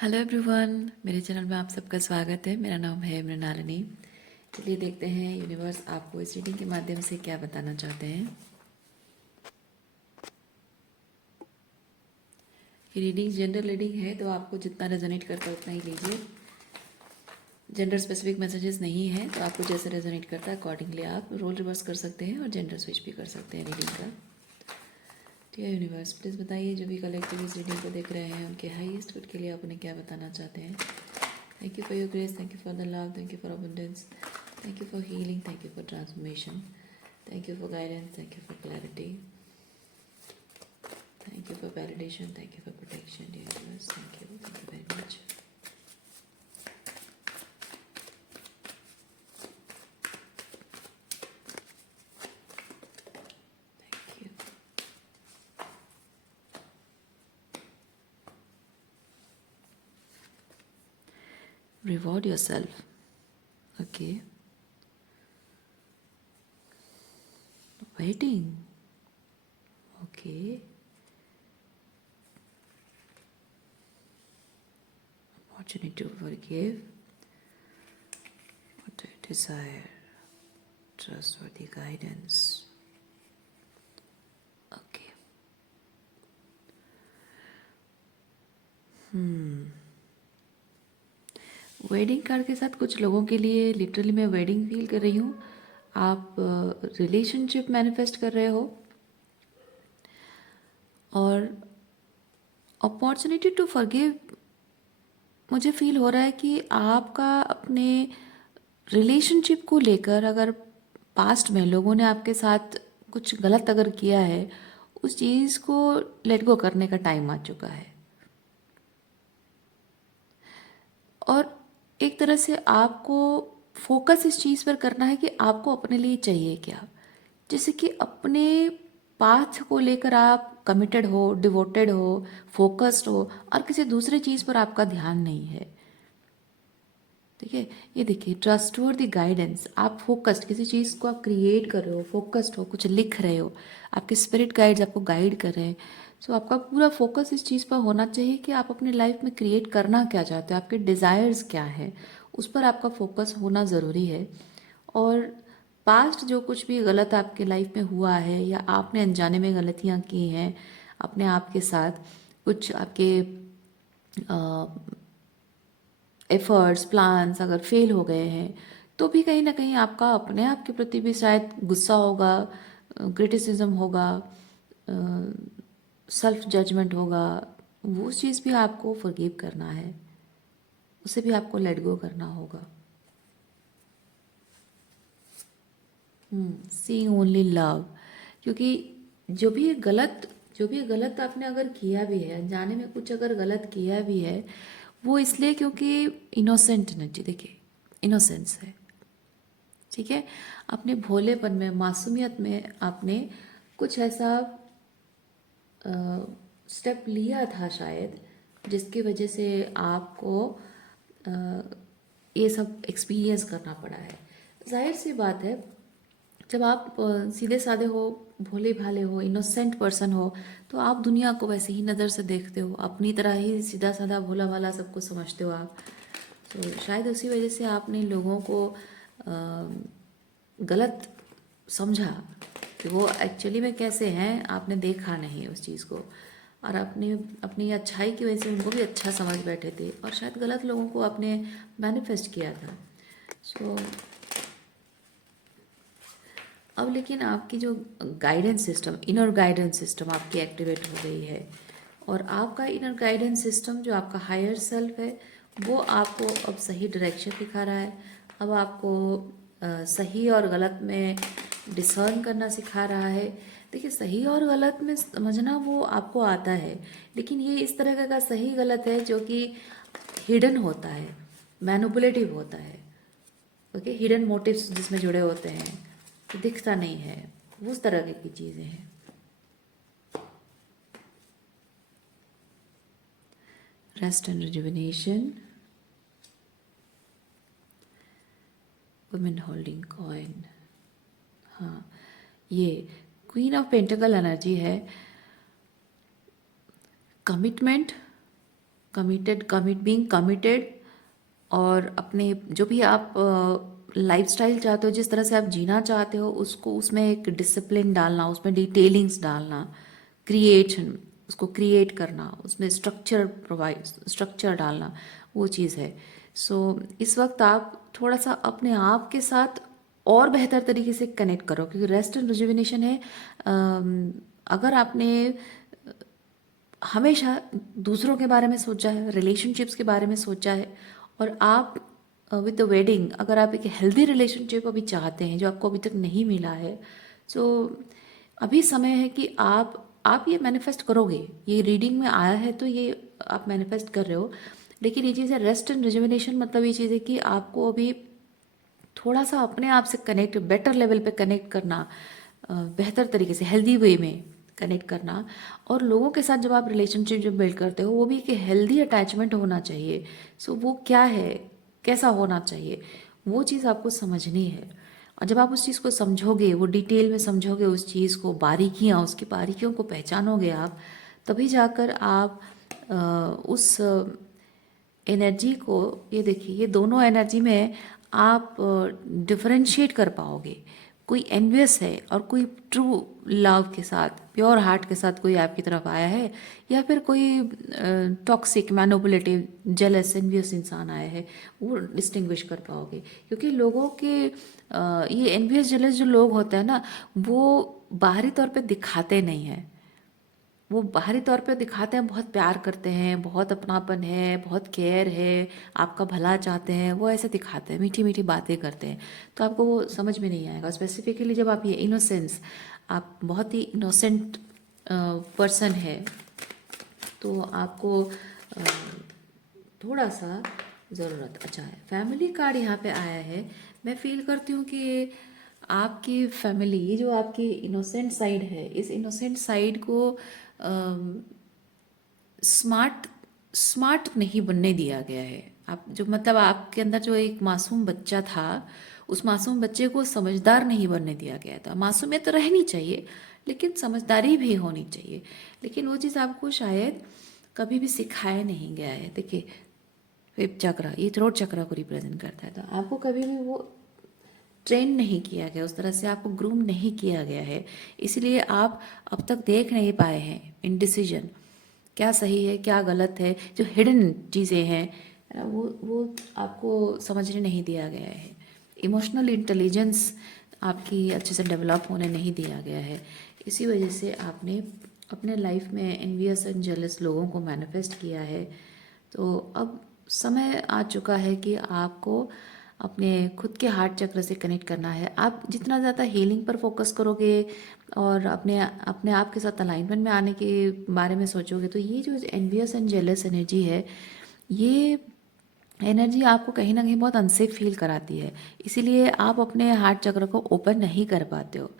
Hello everyone, मेरे channel में आप सबका स्वागत है। मेरा नाम है मृणालिनी। चलिए देखते हैं यूनिवर्स आपको इस रीडिंग के माध्यम से क्या बताना चाहते हैं। ये रीडिंग जनरल रीडिंग है, तो आपको जितना रेजोनेट करता है उतना ही लीजिए। जेंडर स्पेसिफिक मैसेजेस नहीं है, तो आपको जैसे रेजोनेट करता है अकॉर्डिंगली आप रोल रिवर्स कर सकते हैं और जेंडर स्विच भी कर सकते हैं रीडिंग का। ठीक है यूनिवर्स, प्लीज़ बताइए जो भी कलेक्टिव इस रीडिंग को देख रहे हैं उनके हाईएस्ट गुड के लिए आप उन्हें क्या बताना चाहते हैं। Thank you for your grace, thank you for the love, thank you for abundance, thank you for healing, thank you for transformation, thank you for guidance, thank you for clarity, thank you for validation, thank you for protection, dear universe, thank you very much. Thank you. Reward yourself. Okay. Waiting. Okay. Opportunity to forgive. What do you desire? Trustworthy guidance. Okay. Wedding card के साथ कुछ लोगों के लिए literally मैं wedding feel कर रही हूँ। आप रिलेशनशिप मैनिफेस्ट कर रहे हो और अपॉर्चुनिटी टू फॉरगिव मुझे फील हो रहा है कि आपका अपने रिलेशनशिप को लेकर अगर पास्ट में लोगों ने आपके साथ कुछ गलत अगर किया है, उस चीज़ को लेट गो करने का टाइम आ चुका है। और एक तरह से आपको फोकस इस चीज़ पर करना है कि आपको अपने लिए चाहिए क्या। जैसे कि अपने पाथ को लेकर आप कमिटेड हो, डिवोटेड हो, फोकस्ड हो और किसी दूसरे चीज़ पर आपका ध्यान नहीं है। ठीक है, ये देखिए ट्रस्टवर्दी गाइडेंस, आप फोकस्ड किसी चीज़ को आप क्रिएट कर रहे हो, फोकस्ड हो, कुछ लिख रहे हो, आपके स्पिरिट गाइड्स आपको गाइड कर रहे हैं। सो आपका पूरा फोकस इस चीज़ पर होना चाहिए कि आप अपने लाइफ में क्रिएट करना क्या चाहते हो, आपके डिज़ायर्स क्या है, उस पर आपका फोकस होना ज़रूरी है। और पास्ट जो कुछ भी गलत आपके लाइफ में हुआ है या आपने अनजाने में गलतियाँ की हैं अपने आप के साथ, कुछ आपके एफर्ट्स प्लान्स अगर फेल हो गए हैं, तो भी कहीं ना कहीं आपका अपने आप के प्रति भी शायद गुस्सा होगा, क्रिटिसिज्म होगा, सेल्फ जजमेंट होगा। वो चीज़ भी आपको फॉरगिव करना है, उसे भी आपको लेट गो करना होगा। सीइंग ओनली लव, क्योंकि जो भी गलत आपने अगर किया भी है, अनजाने में कुछ अगर गलत किया भी है, वो इसलिए क्योंकि इनोसेंट एनर्जी, देखिए इनोसेंस है। ठीक है, अपने भोलेपन में, मासूमियत में आपने कुछ ऐसा स्टेप लिया था शायद, जिसकी वजह से आपको अ, ये सब एक्सपीरियंस करना पड़ा है। जाहिर सी बात है, जब आप सीधे साधे हो, भोले भाले हो, इनोसेंट पर्सन हो, तो आप दुनिया को वैसे ही नज़र से देखते हो, अपनी तरह ही सीधा साधा भोला भाला सबको समझते हो आप। तो शायद उसी वजह से आपने लोगों को अ, गलत समझा कि वो एक्चुअली में कैसे हैं, आपने देखा नहीं उस चीज़ को, और आपने अपनी अच्छाई की वजह से उनको भी अच्छा समझ बैठे थे और शायद गलत लोगों को आपने मैनिफेस्ट किया था। सो अब लेकिन आपकी जो guidance system, inner guidance system आपकी एक्टिवेट हो गई है, और आपका इनर गाइडेंस सिस्टम जो आपका हायर सेल्फ है, वो आपको अब सही डायरेक्शन दिखा रहा है। अब आपको सही और गलत में डिसर्न करना सिखा रहा है। देखिए सही और गलत में समझना वो आपको आता है, लेकिन ये इस तरह का सही गलत है जो कि हिडन होता है, मैनिपुलेटिव होता है। ओके, हिडन मोटिव्स जिसमें जुड़े होते हैं, तो दिखता नहीं है, उस तरह की चीज़ें हैं। Rest and rejuvenation, women holding coin. हाँ, ये क्वीन ऑफ पेंटिकल एनर्जी है। कमिटमेंट, बीइंग कमिटेड, और अपने जो भी आप लाइफस्टाइल चाहते हो, जिस तरह से आप जीना चाहते हो, उसको उसमें एक डिसिप्लिन डालना, उसमें डिटेलिंग्स डालना, क्रिएशन, उसको क्रिएट करना, उसमें स्ट्रक्चर डालना, वो चीज़ है। सो इस वक्त आप थोड़ा सा अपने आप के साथ और बेहतर तरीके से कनेक्ट करो, क्योंकि रेस्ट एंड रिजुविनेशन है। अगर आपने हमेशा दूसरों के बारे में सोचा है, रिलेशनशिप्स के बारे में सोचा है, और आप विद द वेडिंग अगर आप एक हेल्दी रिलेशनशिप अभी चाहते हैं जो आपको अभी तक नहीं मिला है, सो अभी समय है कि आप ये मैनिफेस्ट करोगे। ये रीडिंग में आया है तो ये आप मैनिफेस्ट कर रहे हो। लेकिन ये चीज़ है रेस्ट एंड रिजुविनेशन, मतलब ये चीज़ है कि आपको अभी थोड़ा सा अपने आप से कनेक्ट, बेटर लेवल पे कनेक्ट करना, बेहतर तरीके से हेल्दी वे में कनेक्ट करना। और लोगों के साथ जब आप रिलेशनशिप जब बिल्ड करते हो, वो भी एक हेल्दी अटैचमेंट होना चाहिए। सो वो क्या है, कैसा होना चाहिए, वो चीज़ आपको समझनी है। और जब आप उस चीज़ को समझोगे, वो डिटेल में समझोगे उस चीज़ को, बारीकियाँ, उसकी बारीकियों को पहचानोगे आप, तभी जाकर आप उस एनर्जी को, ये देखिए ये दोनों एनर्जी में आप डिफरेंशिएट कर पाओगे। कोई एनवियस है और कोई ट्रू लव के साथ, प्योर हार्ट के साथ कोई आपकी तरफ आया है, या फिर कोई टॉक्सिक, मैनिपुलेटिव, जेलस, एनवियस इंसान आया है, वो डिस्टिंग्विश कर पाओगे। क्योंकि लोगों के ये एनवियस, जेलस जो लोग होते हैं ना, वो बाहरी तौर पे दिखाते नहीं हैं। वो बाहरी तौर पे दिखाते हैं बहुत प्यार करते हैं, बहुत अपनापन है, बहुत केयर है, आपका भला चाहते हैं, वो ऐसे दिखाते हैं, मीठी मीठी बातें करते हैं। तो आपको वो समझ में नहीं आएगा। स्पेसिफिकली जब आप ये इनोसेंस, आप बहुत ही इनोसेंट पर्सन है, तो आपको थोड़ा सा ज़रूरत। अच्छा है, फैमिली कार्ड यहाँ पे आया है। मैं फील करती हूँ कि आपकी फैमिली, ये जो आपकी इनोसेंट साइड है, इस इनोसेंट साइड को स्मार्ट स्मार्ट नहीं बनने दिया गया है। आप जो, मतलब आपके अंदर जो एक मासूम बच्चा था, उस मासूम बच्चे को समझदार नहीं बनने दिया गया था। मासूमियत तो रहनी चाहिए, लेकिन समझदारी भी होनी चाहिए। लेकिन वो चीज़ आपको शायद कभी भी सिखाया नहीं गया है। देखिए, फिफ्थ चक्र, ये थ्रोट चक्र को रिप्रेजेंट करता है, तो आपको कभी भी वो ट्रेन नहीं किया गया, उस तरह से आपको ग्रूम नहीं किया गया है। इसलिए आप अब तक देख नहीं पाए हैं इनडिसीजन, क्या सही है क्या गलत है, जो हिडन चीज़ें हैं वो आपको समझने नहीं दिया गया है। इमोशनल इंटेलिजेंस आपकी अच्छे से डेवलप होने नहीं दिया गया है। इसी वजह से आपने अपने लाइफ में एनवियस एंड जेलस लोगों को मैनिफेस्ट किया है। तो अब समय आ चुका है कि आपको अपने खुद के हार्ट चक्र से कनेक्ट करना है। आप जितना ज़्यादा हीलिंग पर फोकस करोगे और अपने अपने आप के साथ अलाइनमेंट में आने के बारे में सोचोगे, तो ये जो एनवियस एंड जेलस एनर्जी है, ये एनर्जी आपको कहीं ना कहीं बहुत अनसेफ फील कराती है। इसीलिए आप अपने हार्ट चक्र को ओपन नहीं कर पाते हो।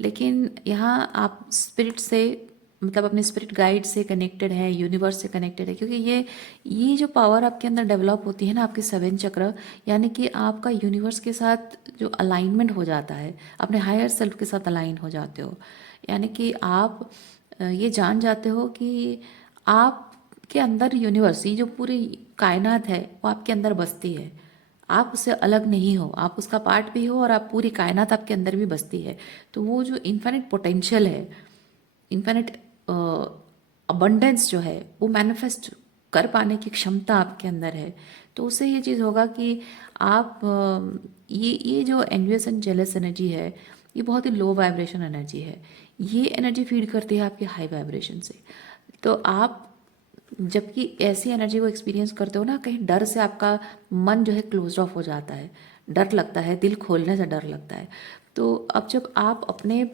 लेकिन यहाँ आप स्पिरिट से, मतलब अपने स्पिरिट गाइड से कनेक्टेड है, यूनिवर्स से कनेक्टेड है। क्योंकि ये जो पावर आपके अंदर डेवलप होती है ना, आपके सेवन चक्र, यानी कि आपका यूनिवर्स के साथ जो अलाइनमेंट हो जाता है, अपने हायर सेल्फ के साथ अलाइन हो जाते हो। यानी कि आप ये जान जाते हो कि आप के अंदर यूनिवर्स, ये जो पूरी कायनात है, वो आपके अंदर बसती है। आप उससे अलग नहीं हो, आप उसका पार्ट भी हो, और आप पूरी कायनात आपके अंदर भी बसती है। तो वो जो इन्फिनिट पोटेंशियल है, इन्फिनिट अबंडेंस जो है, वो मैनिफेस्ट कर पाने की क्षमता आपके अंदर है। तो उससे ये चीज़ होगा कि आप ये जो एनवियस एंड जेलस एनर्जी है, ये बहुत ही लो वाइब्रेशन एनर्जी है। ये एनर्जी फीड करती है आपकी हाई वाइब्रेशन से। तो आप जबकि ऐसी एनर्जी को एक्सपीरियंस करते हो ना, कहीं डर से आपका मन जो है क्लोज ऑफ हो जाता है, डर लगता है, दिल खोलने से डर लगता है। तो अब जब आप अपने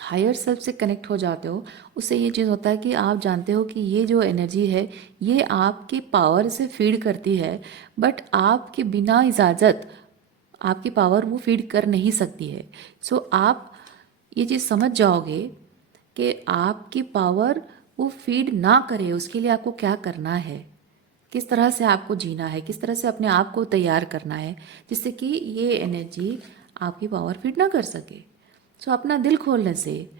हायर सेल्फ से कनेक्ट हो जाते हो, उससे ये चीज़ होता है कि आप जानते हो कि ये जो एनर्जी है, ये आपकी पावर से फीड करती है, बट आपके बिना इजाज़त आपकी पावर वो फीड कर नहीं सकती है। सो आप ये चीज़ समझ जाओगे कि आपकी पावर वो फीड ना करे, उसके लिए आपको क्या करना है, किस तरह से आपको जीना है, किस तरह से अपने आप को तैयार करना है, जिससे कि ये एनर्जी आपकी पावर फीड ना कर सके। सो अपना दिल खोलने से,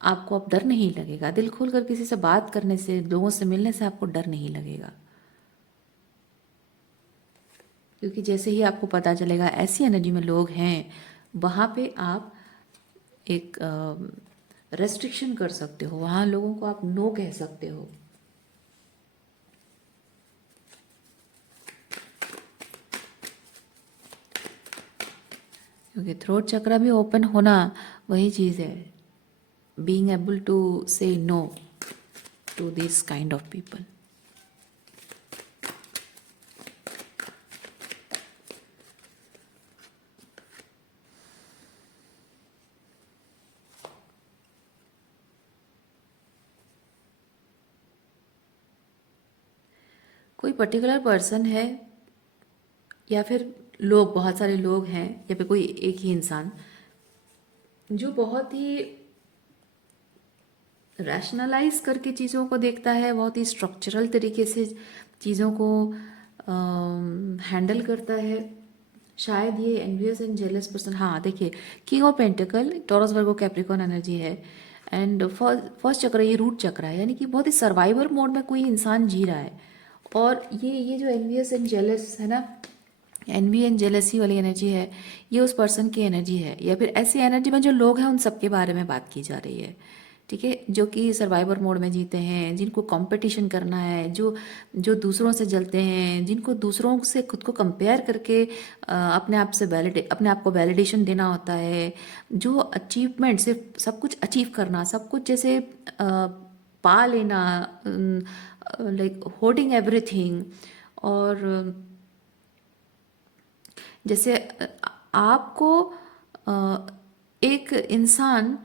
आपको अब डर नहीं लगेगा, दिल खोल कर किसी से बात करने से, लोगों से मिलने से आपको डर नहीं लगेगा। क्योंकि जैसे ही आपको पता चलेगा ऐसी एनर्जी में लोग हैं, वहाँ पे आप एक रेस्ट्रिक्शन कर सकते हो, वहाँ लोगों को आप नो कह सकते हो। क्योंकि थ्रोट चक्रा भी ओपन होना वही चीज़ है, being able to say no to this kind of people. कोई पर्टिकुलर पर्सन है या फिर लोग, बहुत सारे लोग हैं या फिर कोई एक ही इंसान जो बहुत ही रैशनलाइज करके चीज़ों को देखता है, बहुत ही स्ट्रक्चरल तरीके से चीज़ों को हैंडल करता है। शायद ये एनवियस एंड जेलस पर्सन, हाँ देखिए, king of pentacle Taurus Virgo Capricorn energy है, एंड फर्स्ट चक्र ये रूट चक्र है, यानी कि बहुत ही सर्वाइवर मोड में कोई इंसान जी रहा है। और ये जो एनवियस एंड जेलस है ना, एनवी एंड जेलसी वाली एनर्जी है, ये उस पर्सन की एनर्जी है, या फिर ऐसी एनर्जी में जो लोग हैं उन सबके बारे में बात की जा रही है। ठीक है, जो कि सर्वाइवर मोड में जीते हैं, जिनको कंपटीशन करना है, जो जो दूसरों से जलते हैं, जिनको दूसरों से खुद को कंपेयर करके अपने आप से अपने आप को वैलिडेशन देना होता है, जो अचीवमेंट सिर्फ सब कुछ अचीव करना, सब कुछ जैसे पा लेना, लाइक होल्डिंग एवरीथिंग। और जैसे आपको एक इंसान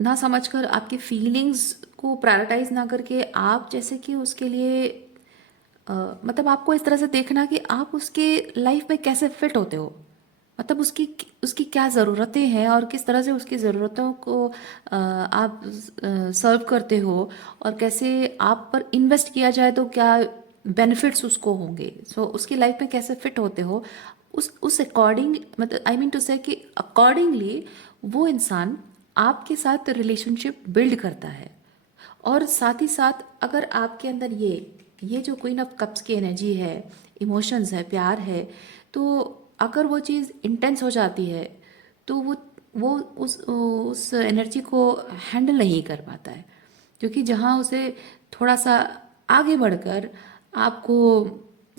ना समझकर, आपकी फीलिंग्स को प्रायोरिटाइज ना करके, आप जैसे कि उसके लिए मतलब आपको इस तरह से देखना कि आप उसके लाइफ में कैसे फिट होते हो, मतलब उसकी उसकी क्या ज़रूरतें हैं और किस तरह से उसकी ज़रूरतों को आप सर्व करते हो, और कैसे आप पर इन्वेस्ट किया जाए तो क्या बेनिफिट्स उसको होंगे। सो उसकी लाइफ में कैसे फिट होते हो, उस अकॉर्डिंग, मतलब आई मीन टू से कि अकॉर्डिंगली वो इंसान आपके साथ रिलेशनशिप बिल्ड करता है। और साथ ही साथ अगर आपके अंदर ये जो क्वीन ऑफ कप्स की एनर्जी है, इमोशंस है, प्यार है, तो अगर वो चीज़ इंटेंस हो जाती है तो वो उस एनर्जी को हैंडल नहीं कर पाता है। क्योंकि जहाँ उसे थोड़ा सा आगे बढ़कर आपको,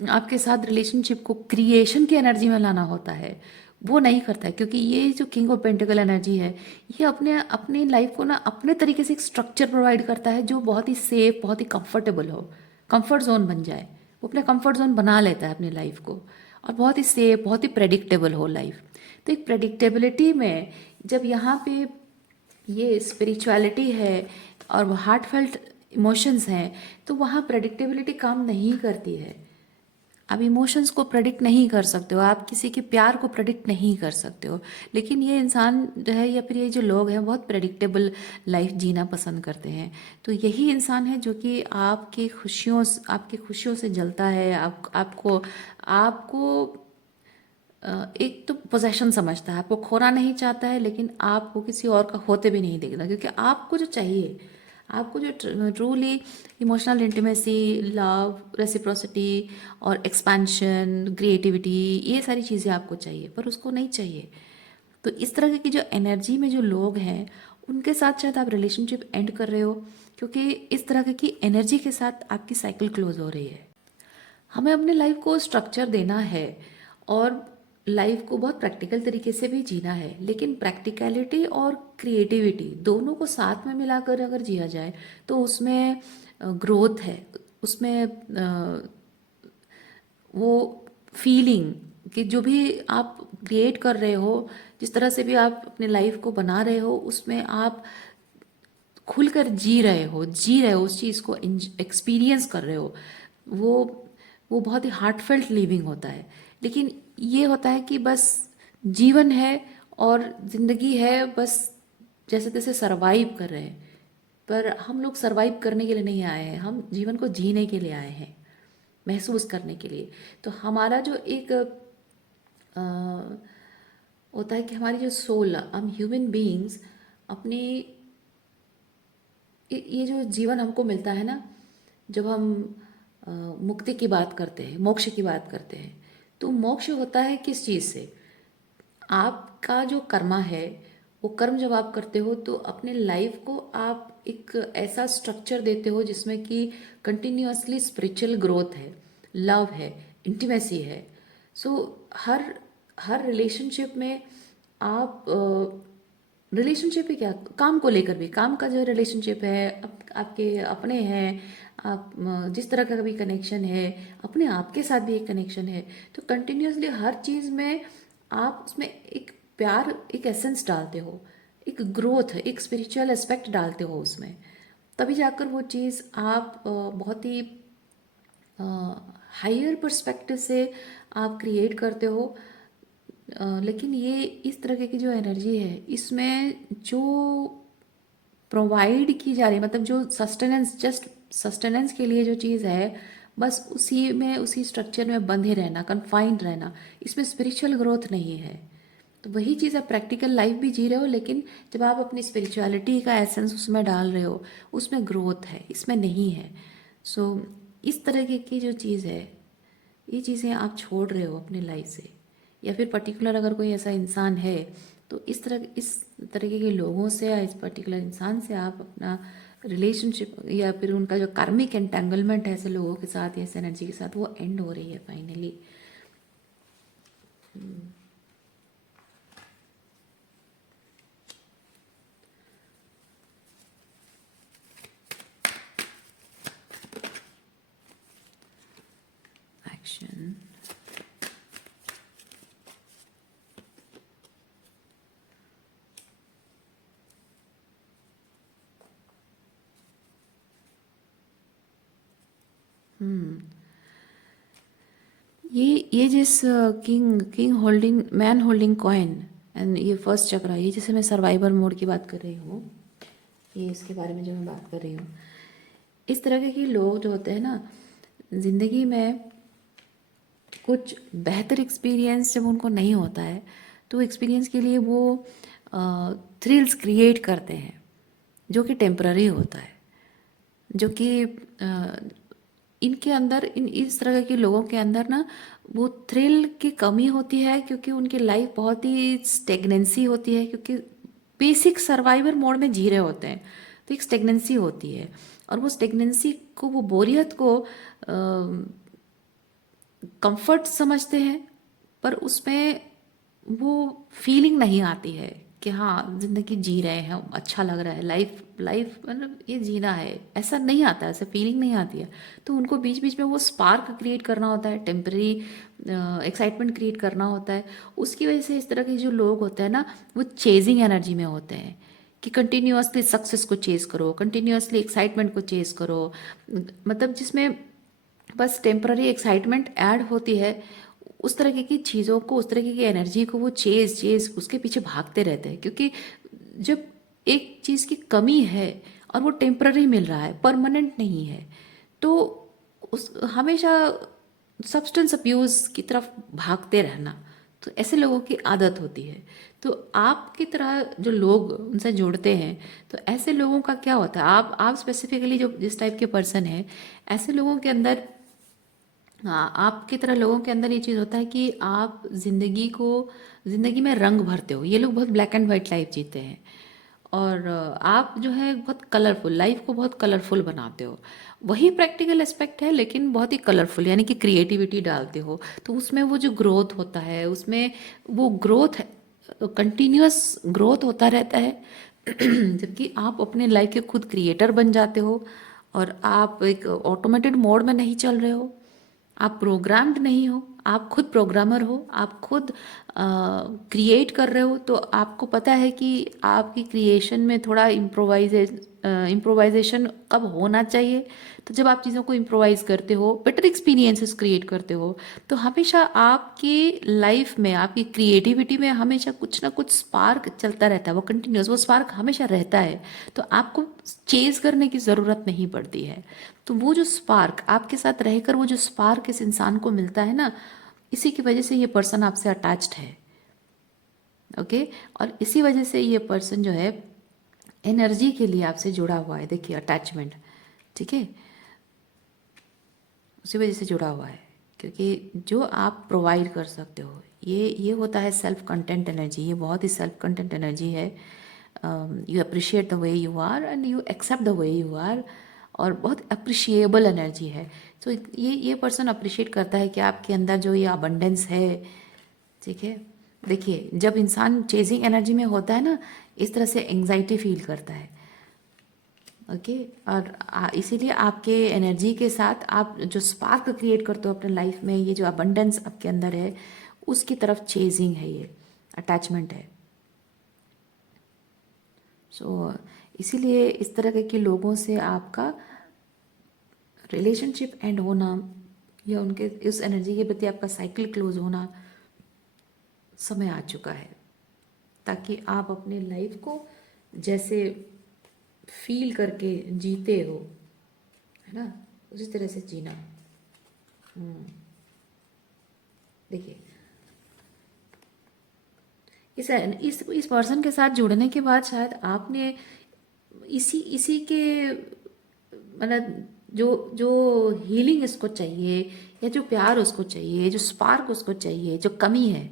आपके साथ रिलेशनशिप को क्रिएशन की एनर्जी में लाना होता है, वो नहीं करता है। क्योंकि ये जो किंग ऑफ पेंटिकल एनर्जी है, ये अपने अपनी लाइफ को ना अपने तरीके से एक स्ट्रक्चर प्रोवाइड करता है जो बहुत ही सेफ, बहुत ही कंफर्टेबल हो, कंफर्ट जोन बन जाए। वो अपना कंफर्ट जोन बना लेता है अपनी लाइफ को, और बहुत ही सेफ, बहुत ही प्रेडिक्टेबल हो लाइफ। तो एक प्रेडिक्टेबिलिटी में जब यहाँ पे ये स्पिरिचुअलिटी है और हार्टफेल्ट इमोशंस हैं, तो वहाँ प्रेडिक्टेबिलिटी काम नहीं करती है। आप इमोशंस को प्रेडिक्ट नहीं कर सकते हो, आप किसी के प्यार को प्रेडिक्ट नहीं कर सकते हो। लेकिन ये इंसान जो है, या फिर ये जो लोग हैं, बहुत प्रेडिक्टेबल लाइफ जीना पसंद करते हैं। तो यही इंसान है जो कि आपकी खुशियों से जलता है, आपको आपको एक तो पोजेशन समझता है, आपको खोना नहीं चाहता है, लेकिन आपको किसी और का होते भी नहीं देखता। क्योंकि आपको जो चाहिए, आपको जो truly emotional intimacy, love, reciprocity और एक्सपेंशन, क्रिएटिविटी, ये सारी चीज़ें आपको चाहिए, पर उसको नहीं चाहिए। तो इस तरह की जो एनर्जी में जो लोग हैं, उनके साथ शायद आप रिलेशनशिप एंड कर रहे हो, क्योंकि इस तरह की एनर्जी के साथ आपकी साइकिल क्लोज हो रही है। हमें अपने लाइफ को स्ट्रक्चर देना है और लाइफ को बहुत प्रैक्टिकल तरीके से भी जीना है, लेकिन प्रैक्टिकलिटी और क्रिएटिविटी दोनों को साथ में मिलाकर अगर जिया जाए तो उसमें ग्रोथ है, उसमें वो फीलिंग कि जो भी आप क्रिएट कर रहे हो, जिस तरह से भी आप अपने लाइफ को बना रहे हो, उसमें आप खुलकर जी रहे हो, उस चीज़ को एक्सपीरियंस कर रहे हो, वो वो बहुत ही हार्टफेल्ट लिविंग होता है। लेकिन ये होता है कि बस जीवन है और ज़िंदगी है, बस जैसे तैसे सरवाइव कर रहे हैं। पर हम लोग सरवाइव करने के लिए नहीं आए हैं, हम जीवन को जीने के लिए आए हैं, महसूस करने के लिए। तो हमारा जो एक अ, होता है कि हमारी जो सोल, हम ह्यूमन बीइंग्स अपनी ये जो जीवन हमको मिलता है ना, जब हम मुक्ति की बात करते हैं, मोक्ष की बात करते हैं, तो मोक्ष होता है किस चीज़ से? आपका जो कर्मा है, वो कर्म जब आप करते हो तो अपने लाइफ को आप एक ऐसा स्ट्रक्चर देते हो जिसमें कि कंटिन्यूअसली स्पिरिचुअल ग्रोथ है, लव है, इंटीमेसी है। सो हर हर रिलेशनशिप में आप रिलेशनशिप ही क्या, काम को लेकर भी, काम का जो रिलेशनशिप है, आपके अपने हैं, आप जिस तरह का भी कनेक्शन है, अपने आप के साथ भी एक कनेक्शन है, तो कंटिन्यूअसली हर चीज़ में आप उसमें एक प्यार, एक एसेंस डालते हो, एक ग्रोथ, एक स्पिरिचुअल एस्पेक्ट डालते हो उसमें, तभी जाकर वो चीज़ आप बहुत ही हायर पर्सपेक्टिव से आप क्रिएट करते हो। लेकिन ये इस तरह की जो एनर्जी है, इसमें जो प्रोवाइड की जा रही है, मतलब जो सस्टेनेंस, जस्ट सस्टेनेंस के लिए जो चीज़ है, बस उसी में, उसी स्ट्रक्चर में बंधे रहना, कन्फाइंड रहना, इसमें स्पिरिचुअल ग्रोथ नहीं है। तो वही चीज़ आप प्रैक्टिकल लाइफ भी जी रहे हो, लेकिन जब आप अपनी स्पिरिचुअलिटी का एसेंस उसमें डाल रहे हो, उसमें ग्रोथ है, इसमें नहीं है। सो इस तरह की जो चीज़ है, ये चीज़ें आप छोड़ रहे हो अपनी लाइफ से, या फिर पर्टिकुलर अगर कोई ऐसा इंसान है, तो इस तरीके के लोगों से या इस पर्टिकुलर इंसान से आप अपना रिलेशनशिप या फिर उनका जो कार्मिक एंटेंगलमेंट है ऐसे लोगों के साथ या इस एनर्जी के साथ, वो एंड हो रही है फाइनली। एक्शन। ये जिस king king holding, man holding coin, and ये फर्स्ट चक्र, ये जैसे मैं सर्वाइवर मोड की बात कर रही हूँ, ये इसके बारे में जो मैं बात कर रही हूँ, इस तरह के लोग जो होते हैं ना ज़िंदगी में, कुछ बेहतर एक्सपीरियंस जब उनको नहीं होता है, तो एक्सपीरियंस के लिए वो थ्रिल्स क्रिएट करते हैं, जो कि टेम्पररी होता है, जो कि इनके अंदर, इन इस तरह के लोगों के अंदर ना वो थ्रिल की कमी होती है, क्योंकि उनकी लाइफ बहुत ही स्टेगनेंसी होती है, क्योंकि बेसिक सर्वाइवर मोड में जी रहे होते हैं, तो एक स्टेगनेंसी होती है, और वो स्टेगनेंसी को, वो बोरियत को कंफर्ट समझते हैं, पर उसमें वो फीलिंग नहीं आती है कि हाँ ज़िंदगी जी रहे हैं, अच्छा लग रहा है, लाइफ लाइफ मतलब ये जीना है, ऐसा नहीं आता, ऐसा फीलिंग नहीं आती है। तो उनको बीच बीच में वो स्पार्क क्रिएट करना होता है, टेम्पररी एक्साइटमेंट क्रिएट करना होता है। उसकी वजह से इस तरह के जो लोग होते हैं ना, वो चेजिंग एनर्जी में होते हैं, कि कंटिन्यूअसली सक्सेस को चेज़ करो, कंटिन्यूअसली एक्साइटमेंट को चेज़ करो, मतलब जिसमें बस टेम्पररी एक्साइटमेंट ऐड होती है, उस तरह की चीज़ों को, उस तरह की एनर्जी को वो चेज़ चेज़ उसके पीछे भागते रहते हैं, क्योंकि जब एक चीज़ की कमी है और वो टेम्पररी मिल रहा है, परमानेंट नहीं है, तो उस हमेशा सब्सटेंस अब्यूज़ की तरफ भागते रहना, तो ऐसे लोगों की आदत होती है। तो आपकी तरह जो लोग उनसे जुड़ते हैं, तो ऐसे लोगों का क्या होता है, आप स्पेसिफिकली जो जिस टाइप के पर्सन है, ऐसे लोगों के अंदर, हाँ, आपकी तरह लोगों के अंदर ये चीज़ होता है कि आप ज़िंदगी में रंग भरते हो। ये लोग बहुत ब्लैक एंड वाइट लाइफ जीते हैं, और आप जो है बहुत कलरफुल लाइफ को, बहुत कलरफुल बनाते हो। वही प्रैक्टिकल एस्पेक्ट है, लेकिन बहुत ही कलरफुल, यानी कि क्रिएटिविटी डालते हो, तो उसमें वो जो ग्रोथ होता है, उसमें वो ग्रोथ कंटिन्यूअस ग्रोथ होता रहता है। जबकि आप अपने लाइफ के खुद क्रिएटर बन जाते हो, और आप एक ऑटोमेटेड मोड में नहीं चल रहे हो, आप प्रोग्राम्ड नहीं हो, आप खुद प्रोग्रामर हो, आप खुद क्रिएट कर रहे हो, तो आपको पता है कि आपकी क्रिएशन में थोड़ा इम्प्रोवाइजेशन कब होना चाहिए। तो जब आप चीज़ों को इम्प्रोवाइज करते हो, बेटर एक्सपीरियंसेस क्रिएट करते हो, तो हमेशा आपकी लाइफ में, आपकी क्रिएटिविटी में हमेशा कुछ ना कुछ स्पार्क चलता रहता है, वो कंटिन्यूस, वो स्पार्क हमेशा रहता है, तो आपको चेज करने की ज़रूरत नहीं पड़ती है। तो वो जो स्पार्क आपके साथ रहकर, वो जो स्पार्क इस इंसान को मिलता है ना, इसी की वजह से ये पर्सन आपसे अटैच्ड है। ओके, और इसी वजह से ये पर्सन जो है एनर्जी के लिए आपसे जुड़ा हुआ है। देखिए अटैचमेंट, ठीक है, उसी वजह से जुड़ा हुआ है, क्योंकि जो आप प्रोवाइड कर सकते हो, ये होता है सेल्फ कंटेंट एनर्जी। ये बहुत ही सेल्फ कंटेंट एनर्जी है। You appreciate the way you are and you accept the way you are, और बहुत अप्रिशिएबल एनर्जी है। तो ये पर्सन अप्रिशिएट करता है कि आपके अंदर जो ये अबंडेंस है, ठीक है। देखिए जब इंसान चेजिंग एनर्जी में होता है ना, इस तरह से एंग्जाइटी फील करता है, ओके। और इसीलिए आपके एनर्जी के साथ आप जो स्पार्क क्रिएट करते हो अपने लाइफ में, ये जो अबंडेंस आपके अंदर है, उसकी तरफ चेजिंग है, ये अटैचमेंट है। सो इसीलिए इस तरह के लोगों से आपका रिलेशनशिप एंड होना, या उनके उस एनर्जी के प्रति आपका साइकिल क्लोज होना समय आ चुका है, ताकि आप अपने लाइफ को जैसे फील करके जीते हो, है ना, उसी तरह से जीना। देखिए इस पर्सन के साथ जुड़ने के बाद शायद आपने इसी इसी के मतलब जो जो हीलिंग इसको चाहिए, या जो प्यार उसको चाहिए, जो स्पार्क उसको चाहिए, जो कमी है,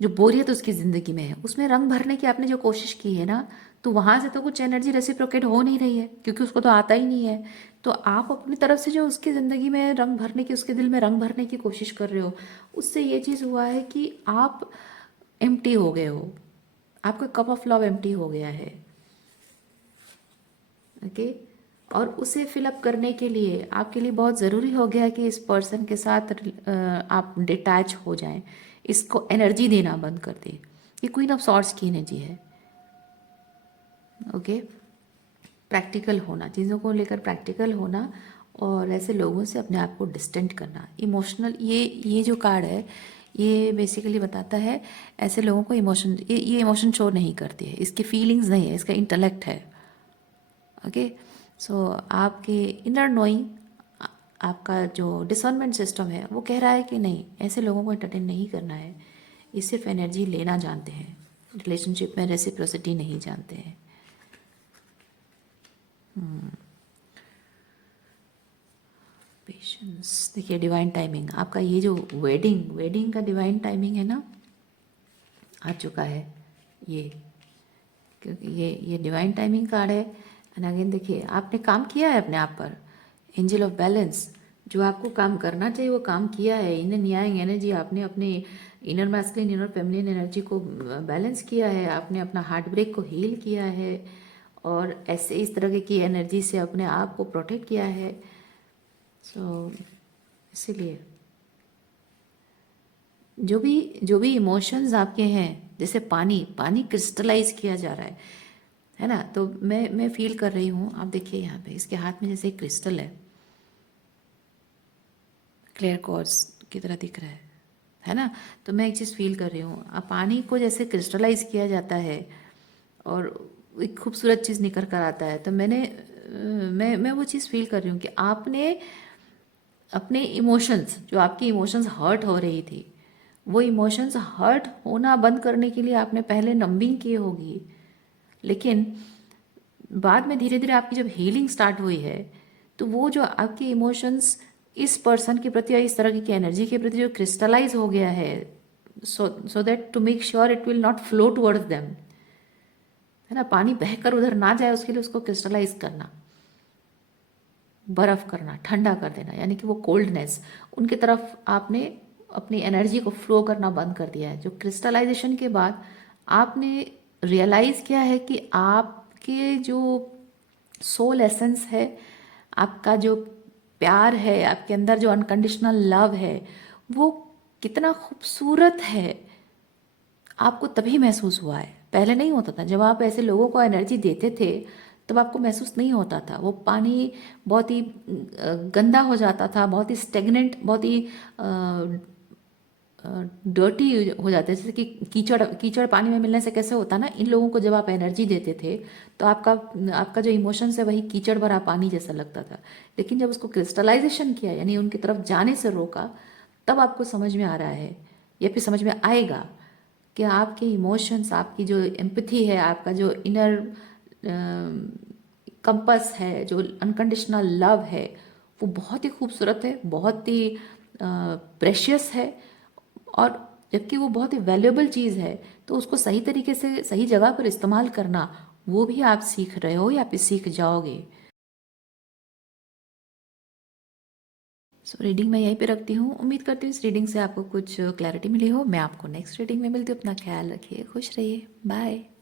जो बोरियत उसकी ज़िंदगी में है, उसमें रंग भरने की आपने जो कोशिश की है ना, तो वहाँ से तो कुछ एनर्जी रेसिप्रोकेट हो नहीं रही है, क्योंकि उसको तो आता ही नहीं है। तो आप अपनी तरफ से जो उसकी ज़िंदगी में रंग भरने की, उसके दिल में रंग भरने की कोशिश कर रहे हो, उससे ये चीज़ हुआ है कि आप एम्प्टी हो गए हो, आपका कप ऑफ लव एम्प्टी हो गया है, ओके। और उसे फिलअप करने के लिए आपके लिए बहुत ज़रूरी हो गया कि इस पर्सन के साथ आप डिटैच हो जाएं, इसको एनर्जी देना बंद कर दें। ये क्वीन ऑफ सॉर्ड्स की एनर्जी है, ओके। प्रैक्टिकल होना, चीज़ों को लेकर प्रैक्टिकल होना, और ऐसे लोगों से अपने आप को डिस्टेंट करना। इमोशनल, ये जो कार्ड है, ये बेसिकली बताता है ऐसे लोगों को इमोशन, ये इमोशन शो नहीं करती है, इसकी फीलिंग्स नहीं है, इसका इंटेलेक्ट है, ओके। सो आपके इनर नोइंग, आपका जो डिसर्नमेंट सिस्टम है, वो कह रहा है कि नहीं, ऐसे लोगों को एंटरटेन नहीं करना है। ये सिर्फ एनर्जी लेना जानते हैं, रिलेशनशिप में रेसिप्रोसिटी नहीं जानते हैं। पेशेंस, देखिए डिवाइन टाइमिंग, आपका ये जो वेडिंग का डिवाइन टाइमिंग है ना, आ चुका है ये, क्योंकि ये डिवाइन टाइमिंग कार्ड है। एंड अगेन देखिए आपने काम किया है अपने आप पर, एंजल ऑफ बैलेंस, जो आपको काम करना चाहिए वो काम किया है। इन न्यायिंग एनर्जी, आपने अपने inner masculine inner feminine energy को बैलेंस किया है, आपने अपना हार्ट ब्रेक को हील किया है, और ऐसे इस तरह की एनर्जी से अपने आप को प्रोटेक्ट किया है। सो इसीलिए जो भी इमोशंस आपके हैं, जैसे पानी पानी क्रिस्टलाइज किया जा रहा है ना, तो मैं फील कर रही हूँ। आप देखिए यहाँ पे इसके हाथ में जैसे एक क्रिस्टल है, क्लियर क्वार्ट्ज की तरह दिख रहा है ना। तो मैं एक चीज़ फील कर रही हूँ, पानी को जैसे क्रिस्टलाइज किया जाता है और एक खूबसूरत चीज़ निकल कर आता है, तो मैं वो चीज़ फील कर रही हूँ कि आपने अपने इमोशंस, जो आपकी इमोशंस हर्ट हो रही थी, वो इमोशंस हर्ट होना बंद करने के लिए आपने पहले नंबिंग की होगी, लेकिन बाद में धीरे धीरे आपकी जब हीलिंग स्टार्ट हुई है, तो वो जो आपके इमोशंस इस पर्सन के प्रति या इस तरह की एनर्जी के प्रति जो क्रिस्टलाइज हो गया है, so that to make sure it will not flow towards them, है ना, पानी बहकर उधर ना जाए, उसके लिए उसको क्रिस्टलाइज करना, बर्फ करना, ठंडा कर देना, यानी कि वो कोल्डनेस उनकी तरफ आपने अपनी एनर्जी को फ्लो करना बंद कर दिया है। जो क्रिस्टलाइजेशन के बाद आपने रियलाइज़ किया है कि आपके जो सोल एसेंस है, आपका जो प्यार है, आपके अंदर जो अनकंडीशनल लव है, वो कितना खूबसूरत है, आपको तभी महसूस हुआ है। पहले नहीं होता था, जब आप ऐसे लोगों को एनर्जी देते थे तब आपको महसूस नहीं होता था। वो पानी बहुत ही गंदा हो जाता था, बहुत ही स्टेगनेंट, बहुत ही डर्टी हो जाता है, जैसे कि कीचड़ कीचड़ पानी में मिलने से कैसे होता ना, इन लोगों को जब आप एनर्जी देते थे तो आपका आपका जो इमोशंस है वही कीचड़ भरा पानी जैसा लगता था। लेकिन जब उसको क्रिस्टलाइजेशन किया, यानी उनकी तरफ जाने से रोका, तब आपको समझ में आ रहा है, या फिर समझ में आएगा कि आपके इमोशंस, आपकी जो एम्पथी है, आपका जो इनर कंपस है, जो अनकंडीशनल लव है, वो बहुत ही खूबसूरत है, बहुत ही प्रेशियस है। और जबकि वो बहुत ही वैल्यूएबल चीज़ है, तो उसको सही तरीके से सही जगह पर इस्तेमाल करना, वो भी आप सीख रहे हो या फिर सीख जाओगे। सो रीडिंग मैं यहीं पे रखती हूँ। उम्मीद करती हूँ इस रीडिंग से आपको कुछ क्लैरिटी मिली हो। मैं आपको नेक्स्ट रीडिंग में मिलती हूँ। अपना ख्याल रखिए, खुश रहिए, बाय।